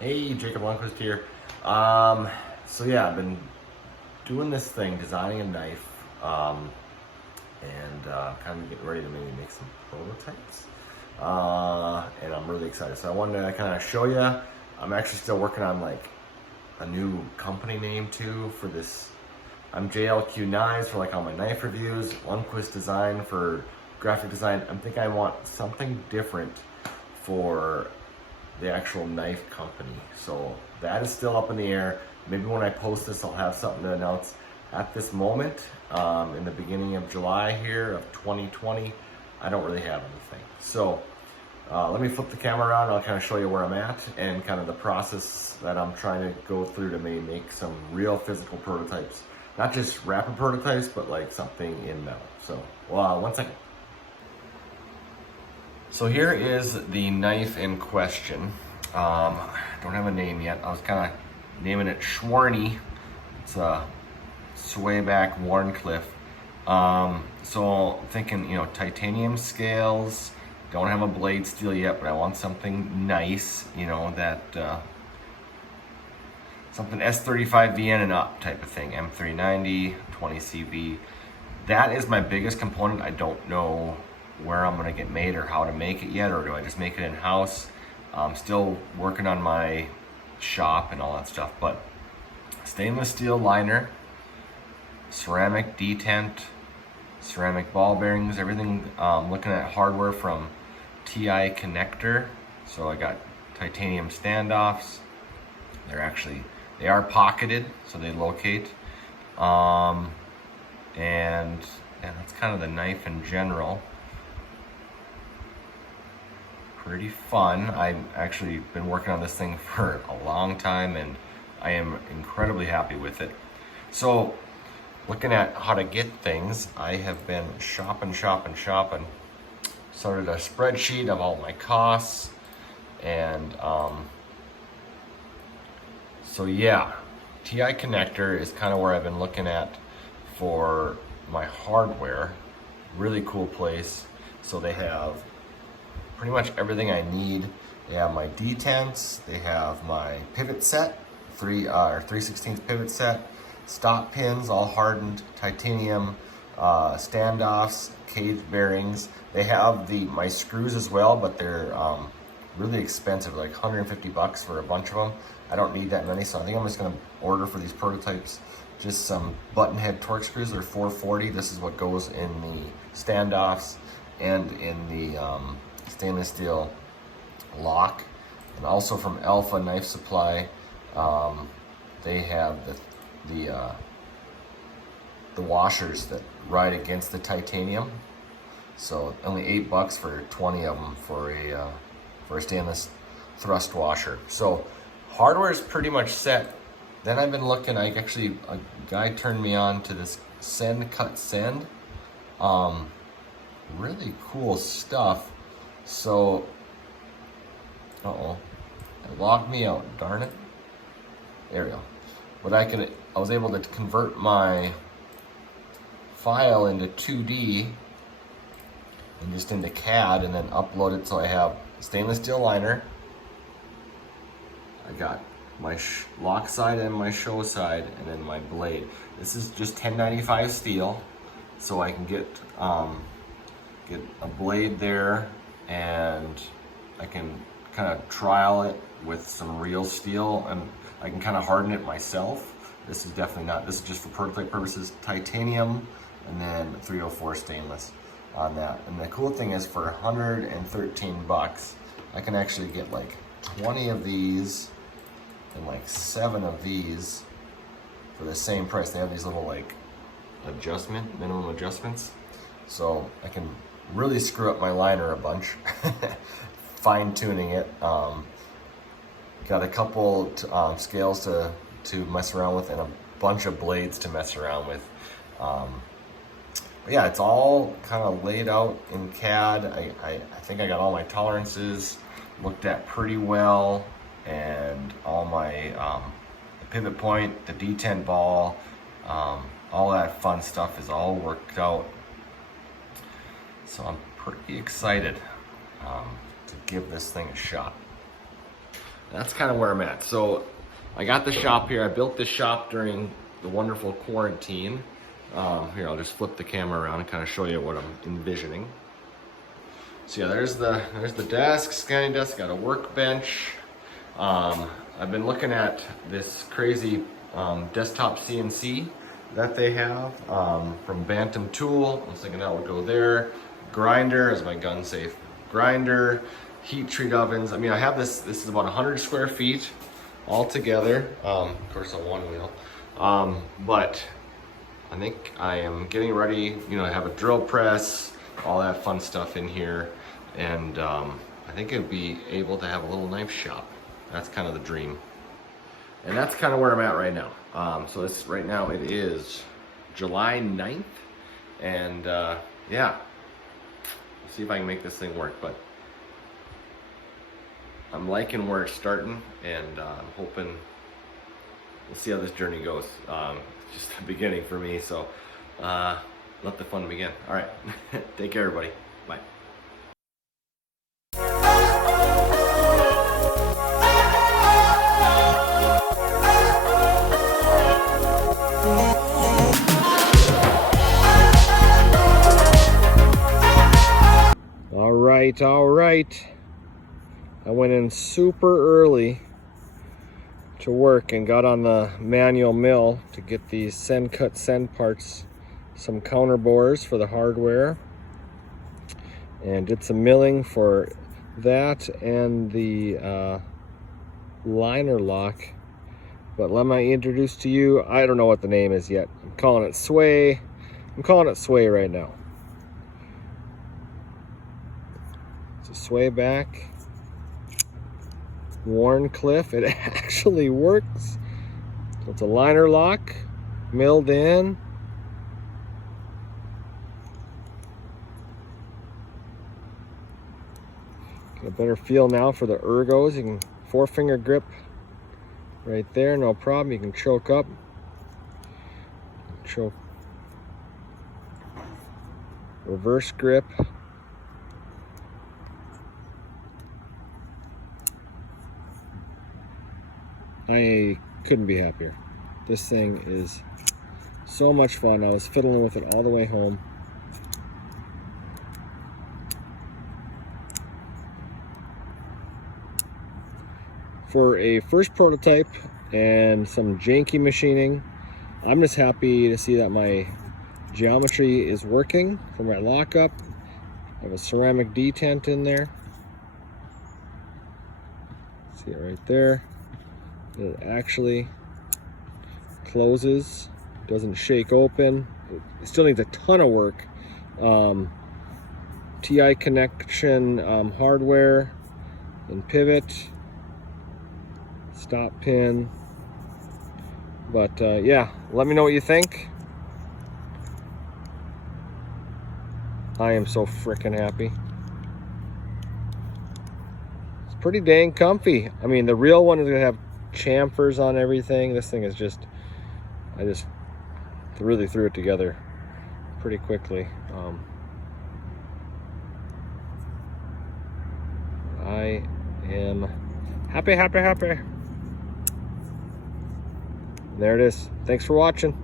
Hey, Jacob Qvist here. So yeah, I've been doing this thing, designing a knife, and kind of getting ready to maybe make some prototypes. And I'm really excited. So I wanted to kind of show you. I'm actually still working on like a new company name too for this. I'm JLQ Knives for like all my knife reviews. Qvist Design for graphic design. I'm thinking I want something different for the actual knife company. So that is still up in the air. Maybe when I post this, I'll have something to announce. At this moment, in the beginning of July here of 2020, I don't really have anything. So let me flip the camera around. I'll kind of show you where I'm at and kind of the process that I'm trying to go through to maybe make some real physical prototypes. Not just rapid prototypes, but like something in metal. So, one second. So here is the knife in question. Don't have a name yet. I was kind of naming it Schwarney. It's a swayback Warncliffe. So thinking, titanium scales. Don't have a blade steel yet, but I want something nice, that something S35VN and up type of thing. M390, 20CV. That is my biggest component. I don't know where I'm gonna get made or how to make it yet, or do I just make it in-house? I'm still working on my shop and all that stuff, but stainless steel liner, ceramic detent, ceramic ball bearings, everything. Looking at hardware from TI Connector. So I got titanium standoffs. They are pocketed, so they locate. And that's kind of the knife in general. Pretty fun. I've actually been working on this thing for a long time and I am incredibly happy with it. So looking at how to get things, I have been shopping. Started a spreadsheet of all my costs and so yeah, TI Connector is kind of where I've been looking at for my hardware. Really cool place. So they have pretty much everything I need. They have my detents, they have my pivot set, 3/16 pivot set, stop pins, all hardened titanium, standoffs, cage bearings. They have my screws as well, but they're really expensive, like 150 bucks for a bunch of them. I don't need that many, so I think I'm just gonna order for these prototypes just some button head torque screws. They're 440. This is what goes in the standoffs and in the stainless steel lock. And also from Alpha Knife Supply, they have the washers that ride against the titanium. So only $8 for 20 of them for a stainless thrust washer. So hardware is pretty much set. Then I've been looking. A guy turned me on to this Send Cut Send. Really cool stuff. So, it logged me out. Darn it. There we go. But I was able to convert my file into 2D and just into CAD and then upload it. So I have stainless steel liner. I got my lock side and my show side, and then my blade. This is just 1095 steel, so I can get a blade there, and I can kind of trial it with some real steel, and I can kind of harden it myself. This is definitely not. This is just for prototype purposes. Titanium, and then 304 stainless on that. And the cool thing is, for 113 bucks, I can actually get like 20 of these and like 7 of these for the same price. They have these little like minimum adjustments. So I can really screw up my liner a bunch, fine tuning it. Got a couple scales to mess around with and a bunch of blades to mess around with. But yeah, it's all kind of laid out in CAD. I think I got all my tolerances looked at pretty well, and all my the pivot point, the detent ball, all that fun stuff is all worked out. So I'm pretty excited to give this thing a shot. That's kind of where I'm at. So I got the shop here. I built this shop during the wonderful quarantine. Here, I'll just flip the camera around and kind of show you what I'm envisioning. So yeah, there's the desk, scanning desk, got a workbench. I've been looking at this crazy desktop CNC that they have from Bantam Tool. I was thinking that would go there. Grinder is my gun safe grinder. Heat treat ovens. I mean, I have this is about 100 square feet all together. Of course on one wheel. But I think I am getting ready, you know, I have a drill press, all that fun stuff in here. And I think it'd be able to have a little knife shop. That's kind of the dream. And that's kind of where I'm at right now. So this right now, it is July 9th. And yeah, let's see if I can make this thing work. But I'm liking where it's starting, and I'm hoping we'll see how this journey goes. It's just the beginning for me, so let the fun begin. All right, take care, everybody. Bye. All right. I went in super early to work and got on the manual mill to get these send cut send parts, some counter bores for the hardware, and did some milling for that and the liner lock. But let me introduce to you, I don't know what the name is yet. I'm calling it Sway. I'm calling it Sway right now. It's a Sway back. Warncliffe, it actually works. So it's a liner lock, milled in. Get a better feel now for the ergos. You can 4-finger grip right there, no problem. You can choke up. Choke. Reverse grip. I couldn't be happier. This thing is so much fun. I was fiddling with it all the way home. For a first prototype and some janky machining, I'm just happy to see that my geometry is working for my lockup. I have a ceramic detent in there. See it right there. It actually closes, doesn't shake open. It still needs a ton of work. TI connection hardware and pivot, stop pin. But yeah, let me know what you think. I am so freaking happy. It's pretty dang comfy. I mean, the real one is gonna have chamfers on everything. This thing is just, I just really threw it together pretty quickly. I am happy. There it is. Thanks for watching.